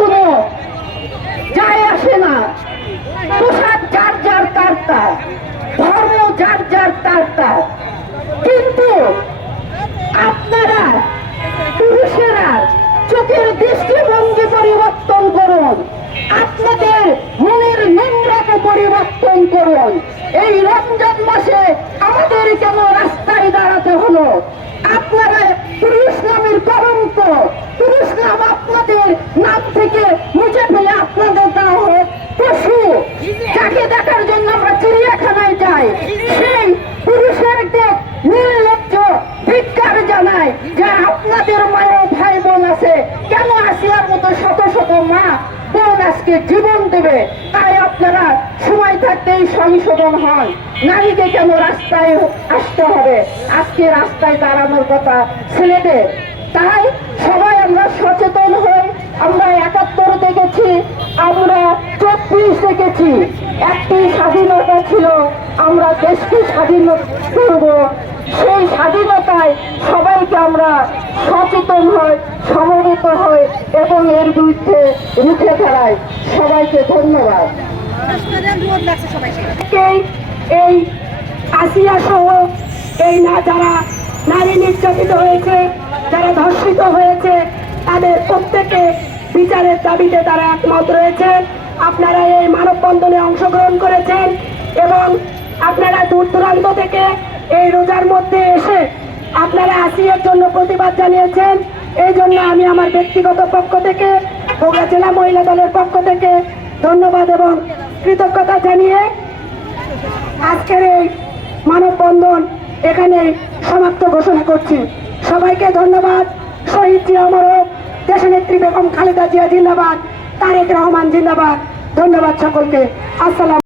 কোনো যায় আসে না। পোশাক যার যার তার তার, ধর্ম যার যার তার তার। কিন্তু আপনারা পুরুষেরা চোখের দৃষ্টিভঙ্গি পরিবর্তন করুন। আপনাদের মনের নোংরাকে পরিবর্তন করুন। এই রমজান মাসে আমাদের কেন ধিক্কার যে আপনাদের মায়ের ভাই বোন আছে, কেন আসিয়ার মতো শত শত মা বোন আজকে জীবন দেবে? তাই আপনারা সময় থাকতেই সংশোধন হন। নারীকে কেন রাস্তায় আসতে হবে? আজকে রাস্তায় দাঁড়ানোর কথা ছেলেদের। তাই সবাই আমরা সচেতন হই, আমরা একাত্তর দেখেছি, আমরা চব্বিশ দেখেছি। একটি স্বাধীনতা ছিল, আমরা দেশকে স্বাধীন করব। সেই স্বাধীনতায় সবাইকে আমরা সচেতন হই, সমবেত হই এবং এর বিরুদ্ধে রুখে দাঁড়াই। সবাইকে ধন্যবাদ। এই আসিয়া সহ এই না যারা নারী নির্যাতিত হয়েছে, যারা ধর্ষিত হয়েছে, তাদের প্রত্যেকে বিচারের দাবিতে তারা একমত রয়েছে। আপনারা এই মানববন্ধনে অংশগ্রহণ করেছেন এবং আপনারা দূর দূরান্ত থেকে এই রোজার মধ্যে এসে আপনারা আসিয়ার জন্য প্রতিবাদ জানিয়েছেন। এই জন্য আমি আমার ব্যক্তিগত পক্ষ থেকে বগুড়া জেলা মহিলা দলের পক্ষ থেকে ধন্যবাদ এবং কৃতজ্ঞতা জানিয়ে আজকের এই মানববন্ধন এখানে সমাপ্ত ঘোষণা করছি। সবাইকে ধন্যবাদ। শহীদ জিয়া অমরক দেশনেত্রী বেগম খালেদা জিয়া জিন্দাবাদ, তারেক রহমান জিন্দাবাদ। ধন্যবাদ সকলকে। আসসালাম